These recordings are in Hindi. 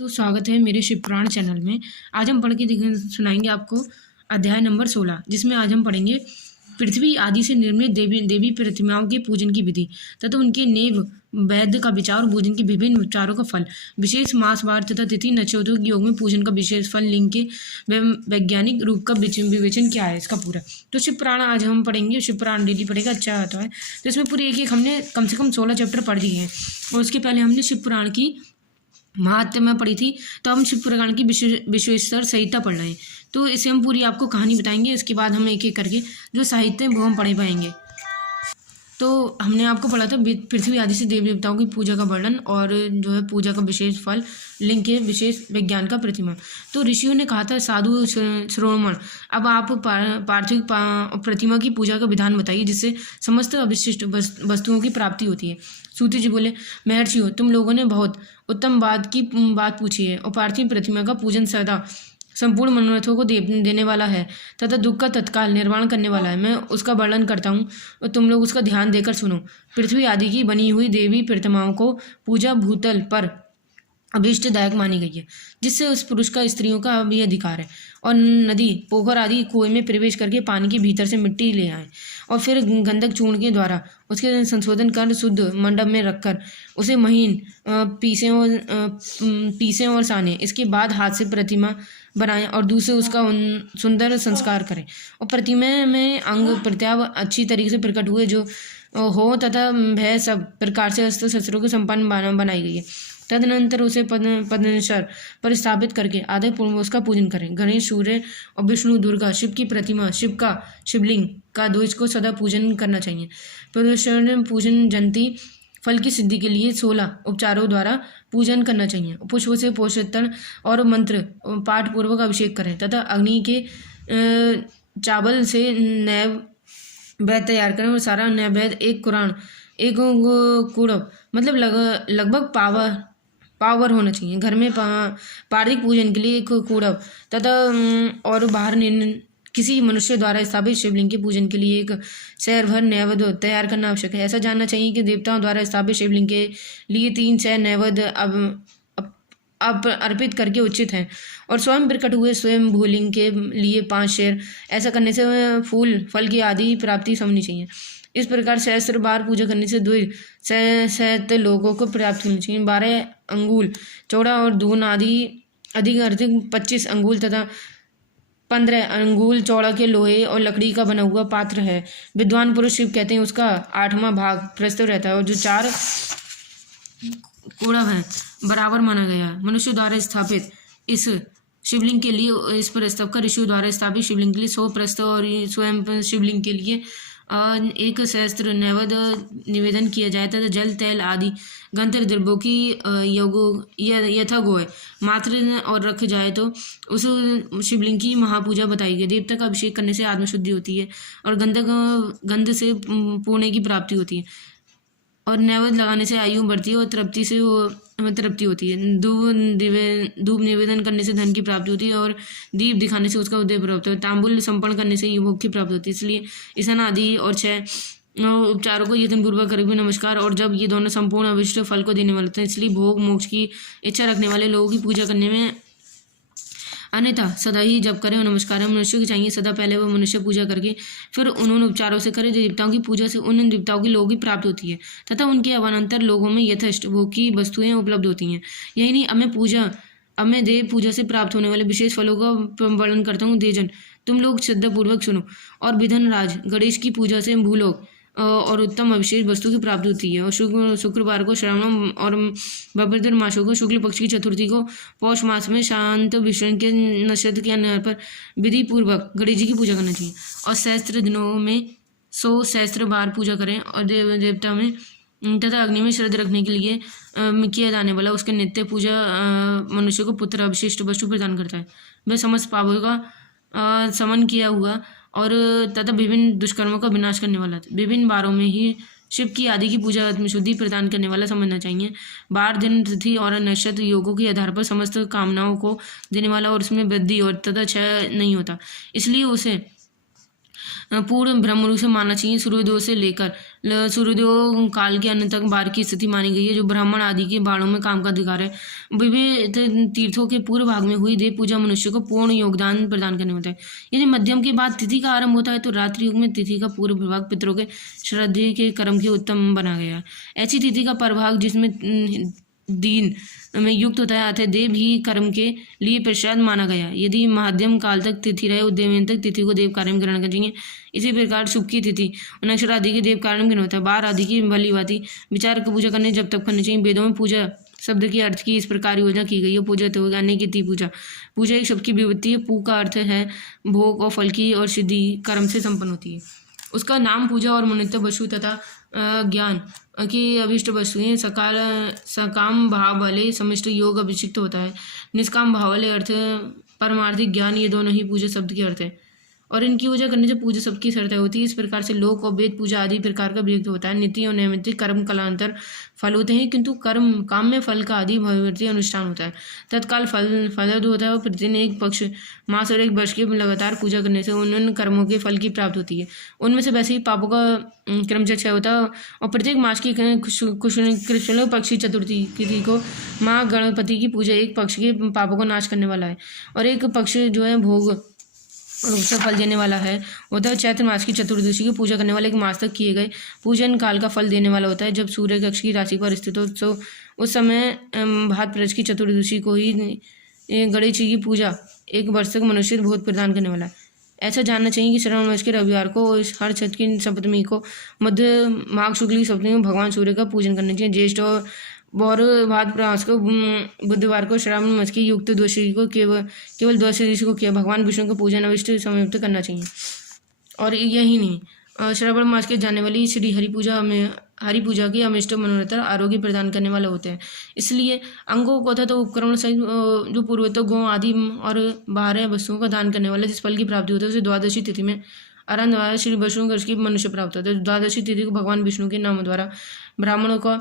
तो स्वागत है मेरे शिव पुराण चैनल में। आज हम पढ़ के सुनाएंगे आपको अध्याय नंबर 16, जिसमें आज हम पढ़ेंगे पृथ्वी आदि से निर्मित देवी देवी प्रतिमाओं के पूजन की विधि तथा उनके नेव वैद्य का विचार और पूजन के विभिन्न उपचारों का फल, विशेष मास वार तथा तिथि नक्षत्रों के योग में पूजन का विशेष फल, लिंग के वैज्ञानिक रूप का विवेचन क्या है इसका पूरा। तो शिव पुराण आज हम पढ़ेंगे। शिव पुराण डेली पढ़ेगा, अच्छा होता है। तो इसमें पूरी एक हमने कम से कम 16 चैप्टर पढ़ दिए हैं और उसके पहले हमने शिव पुराण की महात्म्य में पढ़ी थी। तो हम शिव पुराण की विश्वेश्वर संहिता पढ़ रहे हैं। तो इसे हम पूरी आपको कहानी बताएंगे। इसके बाद हम एक एक करके जो साहित्य है वो हम पढ़ पाएंगे। तो हमने आपको पढ़ा था पृथ्वी आदि से देवी देवताओं की पूजा का वर्णन और जो है पूजा का विशेष फल, लिंग के विशेष विज्ञान का प्रतिमा। तो ऋषियों ने कहा था, साधु श्रोमण, अब आप पार्थिव प्रतिमा की पूजा का विधान बताइए जिससे समस्त अविशिष्ट वस्तुओं की प्राप्ति होती है। सूत जी बोले, महर्षियों, तुम लोगों ने बहुत उत्तम बात पूछी है और पार्थिव प्रतिमा का पूजन सदा संपूर्ण मनोरथों को देने वाला है तथा दुख का तत्काल निर्वाण करने वाला है। मैं उसका वर्णन करता हूँ और तुम लोग उसका ध्यान देकर सुनो। पृथ्वी आदि की बनी हुई देवी प्रतिमाओं को पूजा भूतल पर अभीष्टदायक मानी गई है, जिससे उस पुरुष का स्त्रियों का भी अधिकार है और नदी, पोखर आदि कुएं में प्रवेश करके पानी के भीतर से मिट्टी ले आए और फिर गंधक चूर्ण के द्वारा उसके संशोधन कर शुद्ध मंडप में रखकर उसे महीन पीसें और साने। इसके बाद हाथ से प्रतिमा बनाएं और दूसरे उसका सुंदर संस्कार करें और प्रतिमा में अंग प्रत्याव अच्छी तरीके से प्रकट हुए जो हो तथा भय सब प्रकार से अस्त्र शस्त्रों के संपन्न बनाई गई है। तदनंतर उसे पद्मेश्वर पर स्थापित करके आधे पूर्व उसका पूजन करें। गणेश, सूर्य और विष्णु, दुर्गा, शिव की प्रतिमा, शिव का शिवलिंग का ध्वज को सदा पूजन करना चाहिए। पद्मेश्वर पूजन जंती फल की सिद्धि के लिए 16 उपचारों द्वारा पूजन करना चाहिए। पुष्प से पोषितन और मंत्र पाठ पूर्वक अभिषेक करें तथा अग्नि के चावल से नैवेद्य तैयार करें और सारा नैवेद्य एक कुरान, एक कुड़ब मतलब लगभग पावर होना चाहिए। घर में पार्थिव पूजन के लिए एक कुड़ब तथा और बाहर किसी मनुष्य द्वारा स्थापित शिवलिंग के पूजन के लिए एक शहर भर नैवेद्य तैयार करना आवश्यक है। ऐसा जानना चाहिए कि देवताओं द्वारा स्थापित शिवलिंग के लिए 3 शहर नैवेद्य अर्पित करके उचित हैं और स्वयं प्रकट हुए स्वयं भूलिंग के लिए 5 शेर। ऐसा करने से फूल फल की आदि प्राप्ति समझनी चाहिए। इस प्रकार सहस्त्र बार पूजा करने से सहस्त्र लोगों को प्राप्त होनी चाहिए। 12 अंगुल चौड़ा और दून आदि अधिक 25 अंगुल तथा 15 अंगुल चौड़ा के लोहे और लकड़ी का बना हुआ पात्र है। विद्वान पुरुष शिव कहते हैं उसका 8वां भाग प्रस्तुत रहता है और जो 4 कोड़ब है बराबर माना गया है। मनुष्य द्वारा स्थापित इस शिवलिंग के लिए इस प्रस्ताव का ऋषियों द्वारा स्थापित शिवलिंग के लिए 100 प्रस्ताव और स्वयं शिवलिंग के लिए 1 सहस्त्र नैवेद्य निवेदन किया जाए तथा जल, तेल आदि गंधर्व द्रव्यों की यथागोय मात्र और रख जाए तो उस शिवलिंग की महापूजा बताई गई। देवता का अभिषेक करने से आत्मशुद्धि होती है और गंध से पुण्य की प्राप्ति होती है और नैवेद्य लगाने से आयु बढ़ती है और तृप्ति होती है। धूप निवेदन करने से धन की प्राप्ति होती है और दीप दिखाने से उसका उदय प्राप्त होता है। तांबुल संपन्न करने से भोग की प्राप्ति होती है। इसलिए ईशान आदि और 6 उपचारों को यत्नपूर्वक करें नमस्कार और जब ये दोनों संपूर्ण अविष्ट फल को देने वाले होते हैं, इसलिए भोग मोक्ष की इच्छा रखने वाले लोगों की पूजा करने में अन्यथा सदा ही जब करें और नमस्कार मनुष्य की चाहिए। सदा पहले वो मनुष्य पूजा करके फिर उन्होंने उपचारों से करे। देवताओं की पूजा से उन देवताओं की लोगों की प्राप्ति होती है तथा उनके अवान्तर लोगों में यथेष्ट भोग की वस्तुएं उपलब्ध होती हैं। यही नहीं, अब मैं देव पूजा से प्राप्त होने वाले विशेष फलों का वर्णन करता हूँ। देवजन, तुम लोग श्रद्धापूर्वक सुनो। और विधन राज, गणेश की पूजा से भूलोक और उत्तम अविशेष वस्तु की प्राप्ति होती है और शुक्रवार को, श्रावण और बभद्र मासों को, शुक्ल पक्ष की चतुर्थी को, पौष मास में शांत विष्णु के नक्षत्र के आधार पर विधि पूर्वक गणेश जी की पूजा करना चाहिए और सहस्त्र दिनों में 100 सहस्त्र बार पूजा करें और देवता में तथा अग्नि में श्रद्धा रखने के लिए किया जाने वाला उसके नित्य पूजा मनुष्य को पुत्र अविशिष्ट वस्तु प्रदान करता है। वह समस्त पापों का समन किया हुआ और तथा विभिन्न दुष्कर्मों का विनाश करने वाला था। विभिन्न बारों में ही शिव की आदि की पूजा आत्मशुद्धि प्रदान करने वाला समझना चाहिए। बार, दिन, तिथि और नक्षत्र योगों के आधार पर समस्त कामनाओं को देने वाला और उसमें वृद्धि और तथा क्षय नहीं होता, इसलिए उसे पूर्ण ब्रह्मरूप से मानना चाहिए। सूर्योदय से लेकर सूर्योदय काल के अंत तक बाढ़ की स्थिति मानी गई है, जो ब्राह्मण आदि के बाड़ों में काम का अधिकार है। विविध तीर्थों के पूर्व भाग में हुई देव पूजा मनुष्य को पूर्ण योगदान प्रदान करने होता है। यदि मध्यम के बाद तिथि का आरंभ होता है तो रात्रि युग में तिथि का पूर्व प्रभाग पितरों के श्रद्धे के कर्म के उत्तम बना गया है। ऐसी तिथि का प्रभाग जिसमें दीन में युक्त होता है अतः देव ही कर्म के लिए प्रसाद माना गया। यदि मध्यम काल तक तिथि रहे उद्यम तक तिथि को देव कार्य में ग्रहण कर चाहिए। इसी प्रकार शुभ की तिथि नक्षत्र आदि के देव कार्य में ग्रहण होता है। बार आदि की भली भांति विचार का पूजा करने जब तक करनी चाहिए। वेदों में पूजा शब्द के अर्थ की इस प्रकार योजना की गई है। पूजा तो अनेक की ती पूजा। पूजा एक शब्द की विभूति है। पू का अर्थ है भोग और फल की और सिद्धि कर्म से संपन्न होती है। उसका नाम पूजा और मुनित्व वस्तु तथा ज्ञान की अभिष्ट वस्तुएं सकाम भाव वाले समिष्ट योग अभिषिक्त होता है। निष्काम भाव वाले अर्थ परमार्थिक ज्ञान, ये दोनों ही पूजा शब्द के अर्थ है और इनकी पूजा करने से पूजा सबकी शर्तें होती है। इस प्रकार से लोक और वेद पूजा आदि प्रकार का वियुक्त होता है। नित्य और नैमित्तिक कर्म कालांतर फल होते हैं, किंतु कर्म काम में फल का आदि भविवर्ती अनुष्ठान होता है। तत्काल फलद होता है और प्रतिदिन एक पक्ष मास और एक वर्ष की लगातार पूजा करने से उन कर्मों के फल की प्राप्ति होती है। उनमें से वैसे ही पापों का क्रमशः क्षय होता है और प्रत्येक मास की कृष्ण पक्ष की चतुर्थी तिथि को माँ गणपति की पूजा एक पक्ष के पापों को नाश करने वाला है और एक पक्ष जो है भोग रूप से फल देने वाला है होता है। चैत्र मास की चतुर्दशी की पूजा करने वाले एक मास तक किए गए पूजन काल का फल देने वाला होता है। जब सूर्य कक्ष की राशि पर स्थित हो तो उस समय भाद्रपद की चतुर्दशी को ही गणेश जी की पूजा एक वर्ष तक मनुष्य भोग प्रदान करने वाला है। ऐसा जानना चाहिए कि श्रावण मास के रविवार को हर छठ की सप्तमी को मध्य माघ शुक्ल की सप्तमी में भगवान सूर्य का पूजन करना चाहिए। ज्येष्ठ और भाद्रपद मास को बुधवार को श्रावण मास की युक्त द्वादशी को केवल द्वादशी को किया भगवान विष्णु का पूजन अविष्ट समाप्त करना चाहिए। और यही नहीं, श्रावण मास के जाने वाली श्री हरि पूजा की अमिष्ट मनोरथ आरोग्य प्रदान करने वाले होते हैं। इसलिए अंगों को तथा उपकरण सहित जो पूर्वोत्तर गौ आदि और बाहर वस्तुओं का दान करने वाला जिस फल की प्राप्ति होती है उसे द्वादशी तिथि में आराधना द्वारा श्री विष्णु की मनुष्य प्राप्त होता है। द्वादशी तिथि को भगवान विष्णु के नाम द्वारा ब्राह्मणों का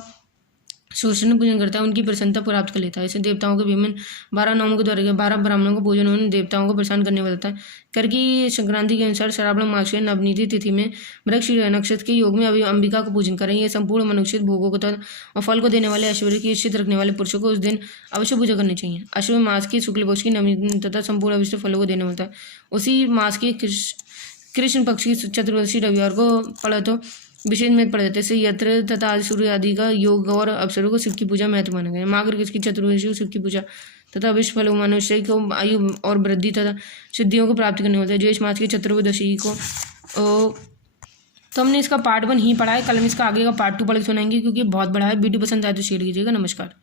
शोषण पूजन करता है, उनकी प्रसन्नता प्राप्त कर लेता है। इसे देवताओं के विभिन्न 12 नामों के द्वारा 12 ब्राह्मणों को पूजन उन देवताओं को प्रसन्न करने वाला था। करकी संक्रांति के अनुसार श्रावण मास के नवनीति तिथि में वृक्ष नक्षत्र के योग में अभी अंबिका को पूजन करें। यह संपूर्ण मनुष्य भोगों को और फल को देने वाले ऐश्वर्य की इच्छित रखने वाले पुरुषों को उस दिन अवश्य पूजा करनी चाहिए। अश्विन मास की शुक्ल पक्ष की नवमी तथा संपूर्ण अविष्ट फलों को देने वाला है। उसी मास के कृष्ण पक्ष की चतुर्दशी रविवार को पड़ा तो विशेष में पड़ जाते हैं। यत्र तथा सूर्य आदि का योग और अवसरों को शिव की पूजा महत्व माना गया है। माघ की चतुर्दशी को शिव की पूजा तथा विश्व फल मनुष्य को आयु और वृद्धि तथा सिद्धियों को प्राप्त करने होता है। ज्येष्ठ मास की चतुर्दशी को तो हमने इसका पार्ट 1 ही पढ़ा है। कल हम इसका आगे का पार्ट 2 पढ़ के सुनाएंगे क्योंकि बहुत बड़ा है। वीडियो पसंद आए तो शेयर कीजिएगा। नमस्कार।